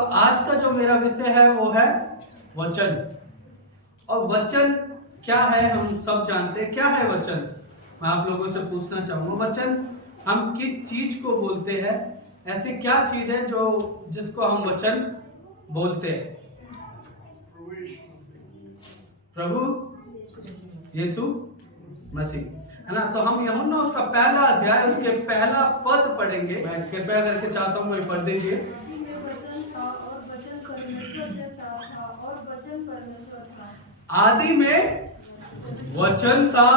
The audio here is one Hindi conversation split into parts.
तो आज का जो मेरा विषय है वो है वचन। और वचन क्या है हम सब जानते हैं। क्या है वचन? मैं आप लोगों से पूछना चाहूंगा, वचन हम किस चीज को बोलते हैं? ऐसी क्या चीज है जो जिसको हम वचन बोलते हैं? प्रभु यीशु मसीह, है ना। तो हम यूहन्ना उसका पहला अध्याय उसके पहला पद पढ़ेंगे। मैं कृपया करके चाहता हूँ वही पढ़ दीजिए। आदि में वचन था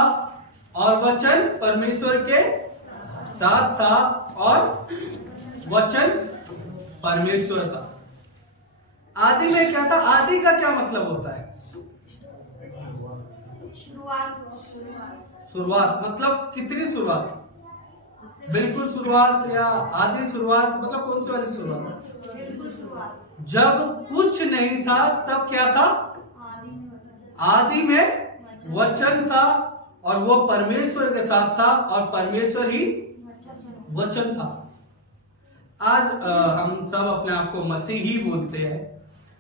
और वचन परमेश्वर के साथ था और वचन परमेश्वर था। आदि में क्या था? आदि का क्या मतलब होता है? शुरुआत। मतलब कितनी शुरुआत? बिल्कुल शुरुआत या आदि शुरुआत? मतलब कौन सी वाली शुरुआत? जब कुछ नहीं था तब क्या था? आदि में वचन था और वो परमेश्वर के साथ था और परमेश्वर ही वचन था। आज हम सब अपने आप को मसीही बोलते हैं,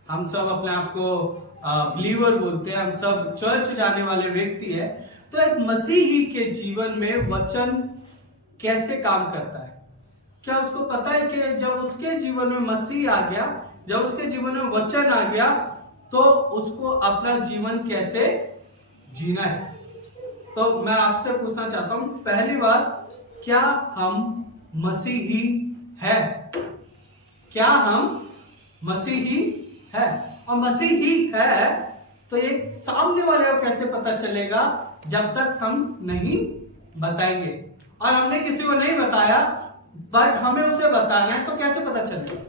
हम सब अपने आप को बिलीवर बोलते हैं, हम सब चर्च जाने वाले व्यक्ति है। तो एक मसीही के जीवन में वचन कैसे काम करता है? क्या उसको पता है कि जब उसके जीवन में मसीह आ गया, जब उसके जीवन में वचन आ गया, तो उसको अपना जीवन कैसे जीना है? तो मैं आपसे पूछना चाहता हूं, पहली बात, क्या हम मसीही है? क्या हम मसीही है? और मसीही है तो एक सामने वाले को कैसे पता चलेगा जब तक हम नहीं बताएंगे? और हमने किसी को नहीं बताया बट हमें उसे बताना है, तो कैसे पता चलेगा?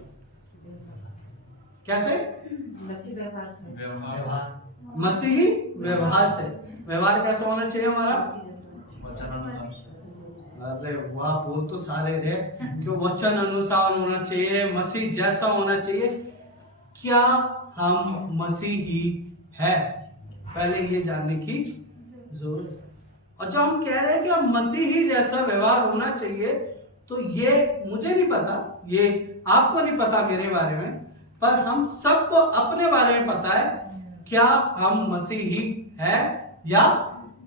कैसे? मसीही व्यवहार से। व्यवहार कैसा होना चाहिए हमारा? अरे वाह, बोल तो सारे रे। क्यों वचन अनुसार होना चाहिए, मसीह जैसा होना चाहिए। क्या हम मसीही है? पहले ये जानने की जरूरत। और जब हम कह रहे हैं कि हम मसीही जैसा व्यवहार होना चाहिए, तो ये मुझे नहीं पता, ये आपको नहीं पता मेरे बारे में, पर हम सबको अपने बारे में पता है। क्या हम मसीही है या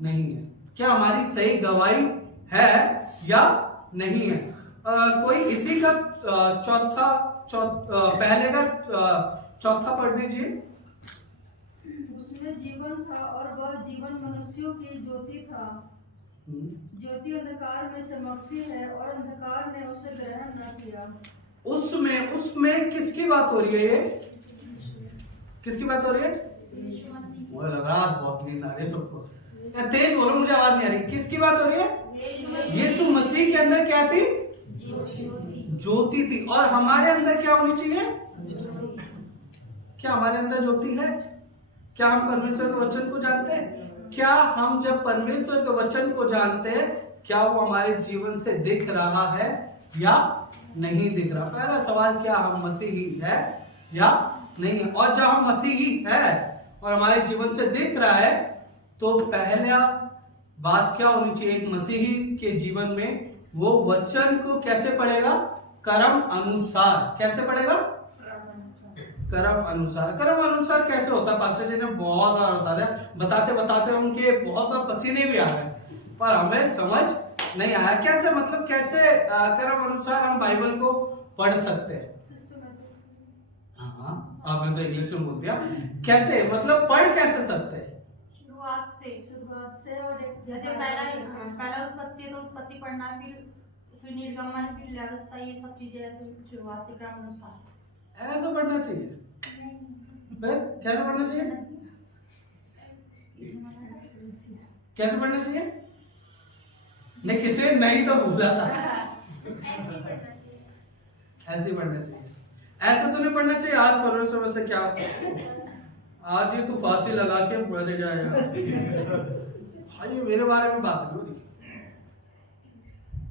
नहीं है? क्या हमारी सही गवाही है या नहीं है? कोई इसी का पहले का चौथा पढ़ दीजिए। उसमें जीवन था और वह जीवन मनुष्यों की ज्योति था। ज्योति अंधकार में चमकती है और अंधकार ने उसे ग्रहण न किया। उसमें किसकी बात हो रही है? ये किसकी बात हो रही है? मुझे लगा बहुत नींद आ रही है सबको। तेज बोलो, मुझे आवाज नहीं आ रही। किसकी बात हो रही है? यीशु मसीह के अंदर क्या थी? ज्योति थी। और हमारे अंदर क्या होनी चाहिए? क्या हमारे अंदर ज्योति है? क्या हम परमेश्वर के वचन को जानते हैं? क्या हम जब परमेश्वर के वचन को जानते हैं, क्या वो हमारे जीवन से दिख रहा है या नहीं दिख रहा? पहला सवाल, क्या हम मसीही है या नहीं है? और जब हम मसीही है और हमारे जीवन से दिख रहा है, तो पहला बात क्या होनी चाहिए? एक मसीही के जीवन में वो वचन को कैसे पढ़ेगा? कर्म अनुसार। कैसे पढ़ेगा? कर्म अनुसार। कर्म अनुसार कैसे होता है? पास्टर जी ने बहुत बार बता दिया, बताते बताते उनके बहुत बार पसीने भी आ गए, पर हमें समझ नहीं आया कैसे, मतलब कैसे कर्म अनुसार हम बाइबल को पढ़ सकते हैं। हाँ, आपने तो इंग्लिश में बोल दिया। कैसे मतलब पढ़ कैसे सकते हैं? शुरुआत से और जैसे पहला उत्पत्ति तो उत्पत्ति पढ़ना, फिर निर्गमन, फिर व्यवस्था, ये सब चीजें ऐसे शुरुआत से क्रम अनुसार ऐसा पढ़ना चाहिए। फिर कैसे पढ़ना चाहिए? कैसे पढ़ना चाहिए? नहीं, किसे नहीं तो भूला था। ऐसे पढ़ना चाहिए। ऐसे तो नहीं पढ़ना चाहिए आज परमेश्वर में से क्या आज ही तू फांसी लगा के मर जाएगा। भाई मेरे बारे में बात नहीं हो रही।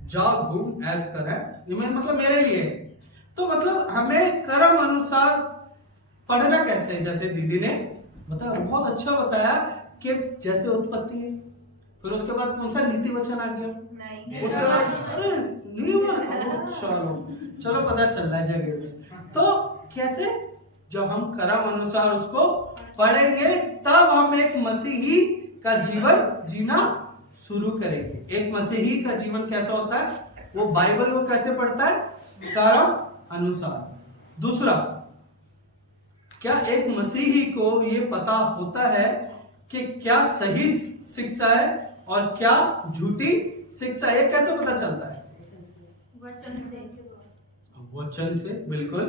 जा घूम ऐस कर है, मतलब मेरे लिए। तो मतलब हमें कर्म अनुसार पढ़ना कैसे? जैसे दीदी ने बताया, बहुत अच्छा बताया कि जैसे उत्पत्ति है, फिर उसके बाद कौन सा नीति वचन आ गया, उसके बाद अरे चलो पता चल रहा है जगह। तो कैसे? जब हम कर्म अनुसार उसको पढ़ेंगे तब हम एक मसीही का जीवन जीना शुरू करेंगे। एक मसीही का जीवन कैसा होता है? वो बाइबल को कैसे पढ़ता है? कर्म अनुसार। दूसरा, क्या एक मसीही को ये पता होता है कि क्या सही शिक्षा है और क्या झूठी शिक्षा है? कैसे पता चलता है? वचन से। बिल्कुल।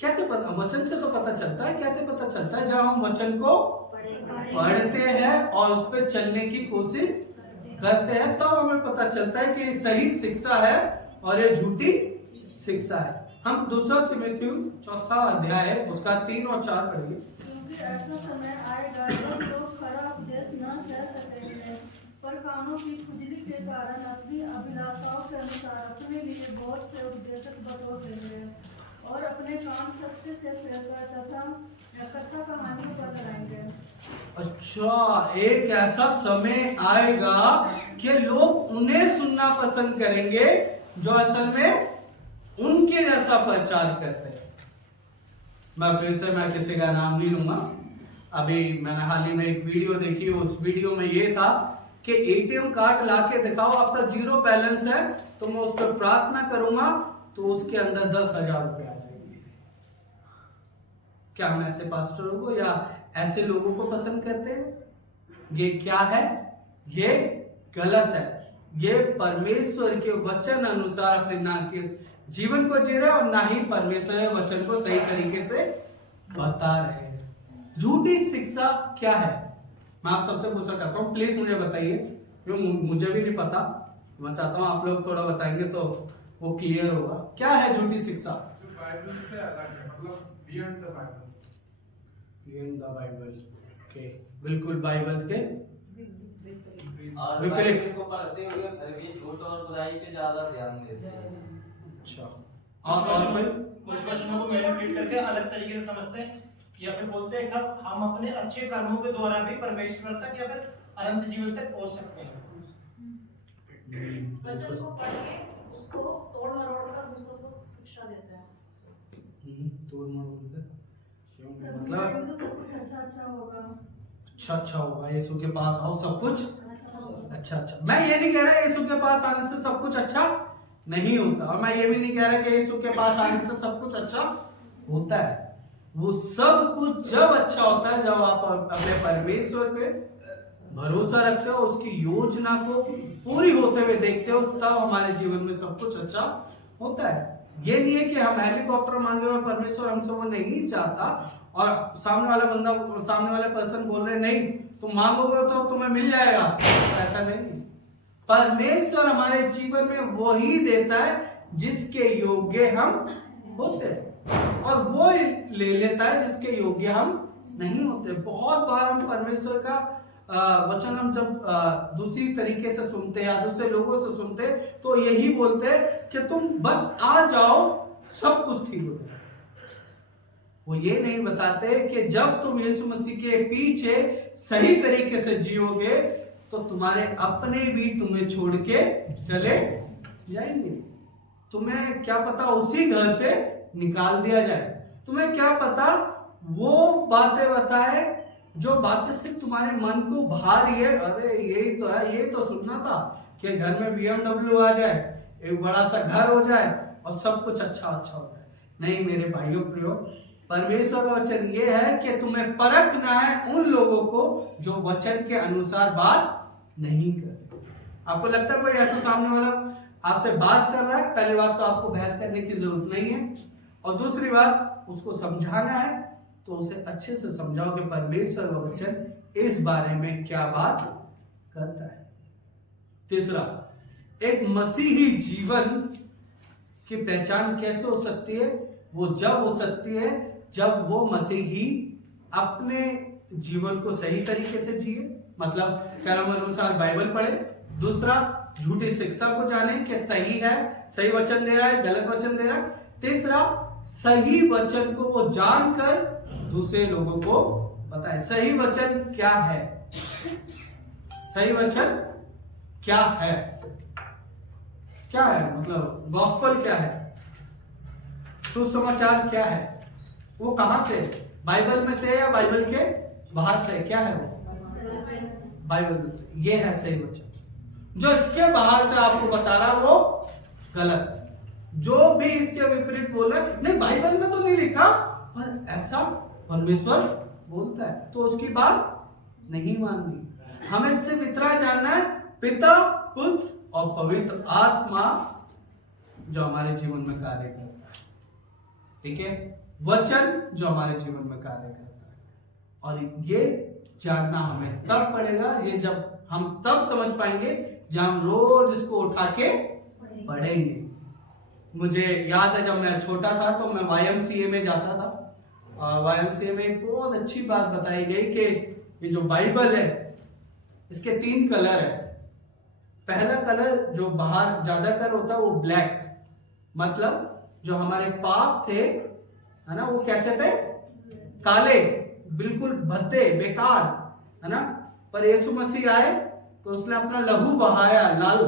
कैसे पता? वचन से तो पता चलता है। कैसे पता चलता है? जब हम वचन को पढ़ते हैं और उस पर चलने की कोशिश करते हैं तब हमें पता चलता है कि ये सही शिक्षा है और ये झूठी शिक्षा है। हम 2 तिमुथियुस 4 अध्याय उसका 3 और 4 पढ़िए। क्योंकि ऐसा समय आएगा जब लोग खरा उपदेश न सह सकेंगे, पर कानों की खुजली के कारण अपनी अभिलाषाओं के अनुसार अपने लिए बहुत से उपदेशक बटोर लेंगे और अपने काम सत्य से फेरकर तथा कथा कहानियों पर लगाएंगे। अच्छा, एक ऐसा समय आएगा कि लोग उन्हें सुनना पसंद करेंगे जो असल में उनके जैसा प्रचार करते हैं। मैं किसी का नाम नहीं लूंगा। अभी मैंने हाल ही में एक वीडियो देखी, उस वीडियो में ये था कि एटीएम कार्ड लाके दिखाओ आपका 0 बैलेंस है तो मैं उस पर प्रार्थना करूंगा तो उसके अंदर 10,000 रुपए आ जाएंगे। क्या हम ऐसे पास्टरों को या ऐसे लोगों को पसंद करते हैं? ये क्या है? ये गलत है। ये परमेश्वर के वचन अनुसार अपने ना के जीवन को जी रहे और ना ही परमेश्वर के वचन को सही तरीके से बता रहे हैं। झूठी शिक्षा क्या है? मैं आप सबसे पूछना चाहता हूँ, प्लीज मुझे बताइए, क्योंकि मुझे भी नहीं पता। मैं चाहता हूँ आप लोग थोड़ा बताएंगे तो वो क्लियर होगा। क्या है झूठी शिक्षा? जो बाइबल से अलग है, मतलब beyond the Bible. Beyond the Bible के बिल्कुल बाइबल के और बाइबल को पढ़ते हुए फिर भी झूठ और बुराई पे ज्यादा ध्यान देते हैं। अच्छा, और भाई कुछ वचनों को मैनिपुलेट करके अलग तरीके से समझते हैं या फिर बोलते हैं कि हम अपने अच्छे कर्मों के द्वारा भी परमेश्वर तक या फिर अनंत जीवन तक पहुंच सकते हैं। वचन को पढ़ के उसको तोड़ मरोड़ कर दूसरों को शिक्षा देते हैं। तोड़ मरोड़ कर मतलब सब कुछ अच्छा होगा। अच्छा होगा, यीशु के पास आओ सब कुछ अच्छा। मैं ये नहीं कह रहा यीशु के पास आने से सब कुछ अच्छा नहीं होता, और मैं ये भी नहीं कह रहा कि यीशु के पास आने से सब कुछ अच्छा होता है। वो सब कुछ जब अच्छा होता है जब आप अपने परमेश्वर पे भरोसा रखते हो, उसकी योजना को पूरी होते हुए देखते हो, तब हमारे जीवन में सब कुछ अच्छा होता है। ये नहीं है कि हम हेलीकॉप्टर मांगे और परमेश्वर हमसे वो नहीं चाहता, और सामने वाला पर्सन बोल रहे नहीं तुम मांगोगे तो तुम्हें मिल जाएगा, ऐसा नहीं। परमेश्वर हमारे जीवन में वो ही देता है जिसके योग्य हम होते हैं, और वो ले लेता है जिसके योग्य हम नहीं होते। बहुत बार हम परमेश्वर का वचन हम जब दूसरी तरीके से सुनते या दूसरे लोगों से सुनते तो यही बोलते कि तुम बस आ जाओ सब कुछ ठीक हो जाएगा। वो ये नहीं बताते कि जब तुम यीशु मसीह के पीछे सही तरीके से जियोगे तो तुम्हारे अपने भी तुम्हें छोड़ के चले जाएंगे। तुम्हें क्या पता उसी घर से निकाल दिया जाए, तुम्हें क्या पता वो बातें बताए जो बातें सिर्फ तुम्हारे मन को भा रही है। अरे यही तो है, ये तो सुनना था कि घर में BMW आ जाए, एक बड़ा सा घर हो जाए और सब कुछ अच्छा हो जाए। नहीं मेरे भाइयों प्रियो, परमेश्वर का वचन ये है कि तुम्हें परखना है उन लोगों को जो वचन के अनुसार बात नहीं करते। आपको लगता है कोई ऐसा सामने वाला आपसे बात कर रहा है, पहली बात तो आपको बहस करने की जरूरत नहीं है, और दूसरी बात उसको समझाना है तो उसे अच्छे से समझाओ कि परमेश्वर का वचन इस बारे में क्या बात करता है। तीसरा, एक मसीही जीवन की पहचान कैसे हो सकती है? वो जब हो सकती है जब वो मसीही अपने जीवन को सही तरीके से जिए, मतलब कर्म अनुसार बाइबल पढ़े। दूसरा, झूठी शिक्षा को जाने कि सही है, सही वचन दे रहा है, गलत वचन दे रहा है। तीसरा, सही वचन को वो जानकर दूसरे लोगों को बताए। सही वचन क्या है? सही वचन क्या है? क्या है मतलब गॉस्पेल क्या है? सुसमाचार क्या है? वो कहां से, बाइबल में से या बाइबल के बाहर से? क्या है वो? बाइबल में से। ये है सही वचन। जो इसके बाहर से आपको बता रहा वो गलत है। जो भी इसके विपरीत बोला, नहीं बाइबल में तो नहीं लिखा पर ऐसा परमेश्वर बोलता है, तो उसकी बात नहीं माननी। हमें सिर्फ इतना जानना है, पिता, पुत्र और पवित्र आत्मा जो हमारे जीवन में कार्य करता है, ठीक है, वचन जो हमारे जीवन में कार्य करता है। और ये जानना हमें तब पड़ेगा, ये जब हम तब समझ पाएंगे जब हम रोज इसको उठा के पढ़ेंगे। मुझे याद है जब मैं छोटा था तो मैं YMCA में जाता था, और YMCA में एक बहुत अच्छी बात बताई गई कि ये जो बाइबल है इसके 3 कलर है। पहला कलर जो बाहर ज्यादातर होता है वो ब्लैक, मतलब जो हमारे पाप थे, है ना, वो कैसे थे? काले, बिल्कुल भद्दे, बेकार, है ना। पर यीशु मसीह आए तो उसने अपना लहू बहाया, लाल,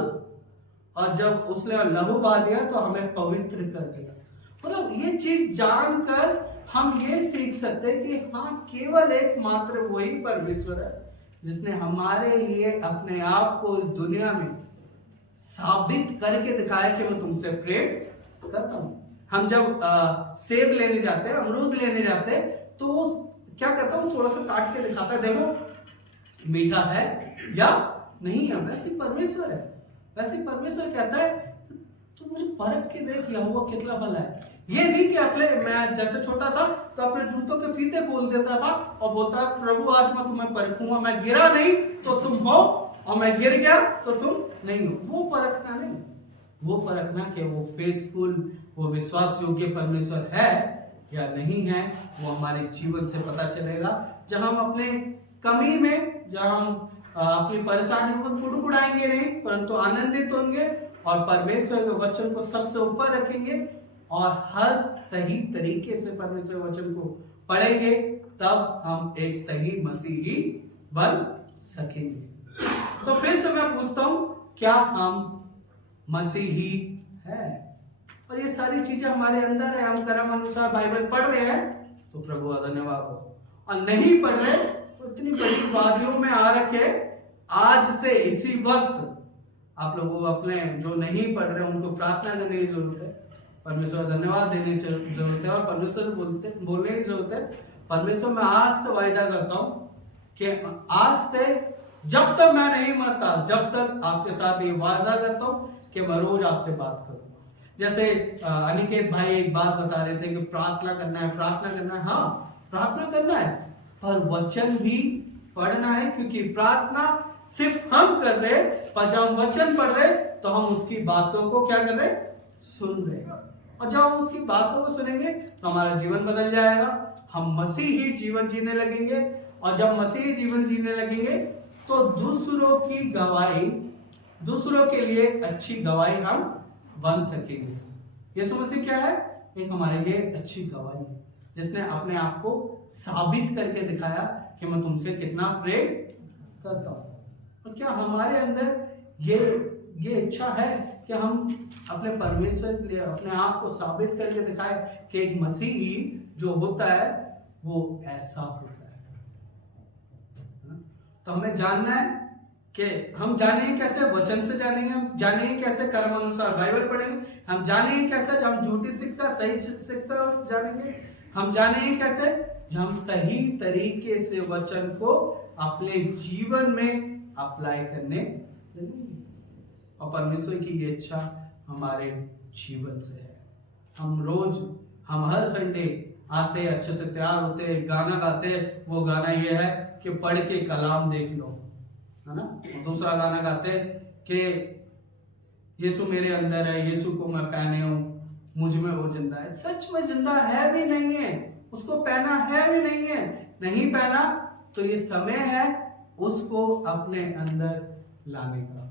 और जब उसने लहू बहा दिया तो हमें पवित्र कर दिया। मतलब ये चीज जानकर हम ये सीख सकते हैं कि हाँ, केवल एकमात्र वही परमेश्वर है जिसने हमारे लिए अपने आप को इस दुनिया में साबित करके दिखाया कि मैं तुमसे प्रेम करता हूं। हम जब सेब लेने जाते हैं, अमरूद लेने जाते हैं, तो क्या करता हूं, थोड़ा सा काट के दिखाता है, देखो मीठा है या नहीं है। वैसे परमेश्वर है, वैसे परमेश्वर कहता है तू मुझे परख के देख, यहोवा कितना भला है। ये नहीं कि अपने, मैं जैसे छोटा था तो अपने जूतों के फीते खोल देता था और बोलता है प्रभु आज मैं तुम्हें परखूंगा, मैं गिरा नहीं तो तुम हो, और मैं गिर गया तो तुम नहीं हो। वो परखना नहीं, वो परखना कि वो फेथफुल, वो विश्वास योग्य परमेश्वर है या नहीं है, वो हमारे जीवन से पता चलेगा। जब हम अपने कमी में, जब हम अपनी परेशानियों को कुड़कुड़ाएंगे नहीं, परंतु आनंदित होंगे और परमेश्वर के वचन को सबसे ऊपर रखेंगे और हर सही तरीके से परमेश्वर वचन को पढ़ेंगे, तब हम एक सही मसीही बन सकेंगे। तो फिर से मैं पूछता हूं, क्या हम मसीही हैं? और ये सारी चीजें हमारे अंदर है, हम कर्म अनुसार बाइबल पढ़ रहे हैं तो प्रभु का धन्यवाद हो, और नहीं पढ़ रहे तो इतनी बड़ी वादियों में आ रखे। आज से इसी वक्त आप लोगों को अपने जो नहीं पढ़ रहे उनको प्रार्थना करने की जरूरत है, परमेश्वर धन्यवाद देने की जरूरत है, और परमेश्वर बोलने की जरूरत है। परमेश्वर मैं आज से वायदा करता हूं कि आज से जब तक मैं नहीं मरता, जब तक आपके साथ ये वादा करता हूं कि मैं रोज आपसे बात करूंगा। जैसे अनिकेत भाई एक बात बता रहे थे कि प्रार्थना करना है, प्रार्थना करना है। हाँ, प्रार्थना करना है, पर वचन भी पढ़ना है, क्योंकि प्रार्थना सिर्फ हम कर रहे, पर जब हम वचन पढ़ रहे तो हम उसकी बातों को क्या कर रहे, सुन रहे। और जब हम उसकी बातों को सुनेंगे तो हमारा जीवन बदल जाएगा, हम मसीही जीवन जीने लगेंगे, और जब मसीही जीवन जीने लगेंगे तो दूसरों की गवाही, दूसरों के लिए अच्छी गवाही हम बन सकेंगे। यीशु मसीह क्या है? एक हमारे लिए अच्छी गवाही है, जिसने अपने आप को साबित करके दिखाया कि मैं तुमसे कितना प्रेम करता हूं। और क्या हमारे अंदर ये इच्छा है कि हम अपने परमेश्वर के लिए अपने आप को साबित करके दिखाए कि एक मसीही जो होता है वो ऐसा होता है। तो हमें जानना है कि हम जानेंगे कैसे, वचन से जानेंगे, हम जानेंगे कैसे, कर्म अनुसार बाइबल पढ़ेंगे, हम जानेंगे कैसे, हम झूठी शिक्षा सही शिक्षा जानेंगे, हम जानेंगे कैसे, जब हम सही तरीके से वचन को अपने जीवन में अप्लाई करने लगेंगे। और परमेश्वर की ये इच्छा हमारे जीवन से है। हम हर संडे आते, अच्छे से तैयार होते, गाना गाते, वो गाना ये है कि पढ़ के कलाम देख लो, है ना। दूसरा गाना गाते कि यीशु मेरे अंदर है, यीशु को मैं पहने हूं, मुझ में वो जिंदा है। सच में जिंदा है भी नहीं है, उसको पहना है भी नहीं है, नहीं पहना तो ये समय है उसको अपने अंदर लाने का।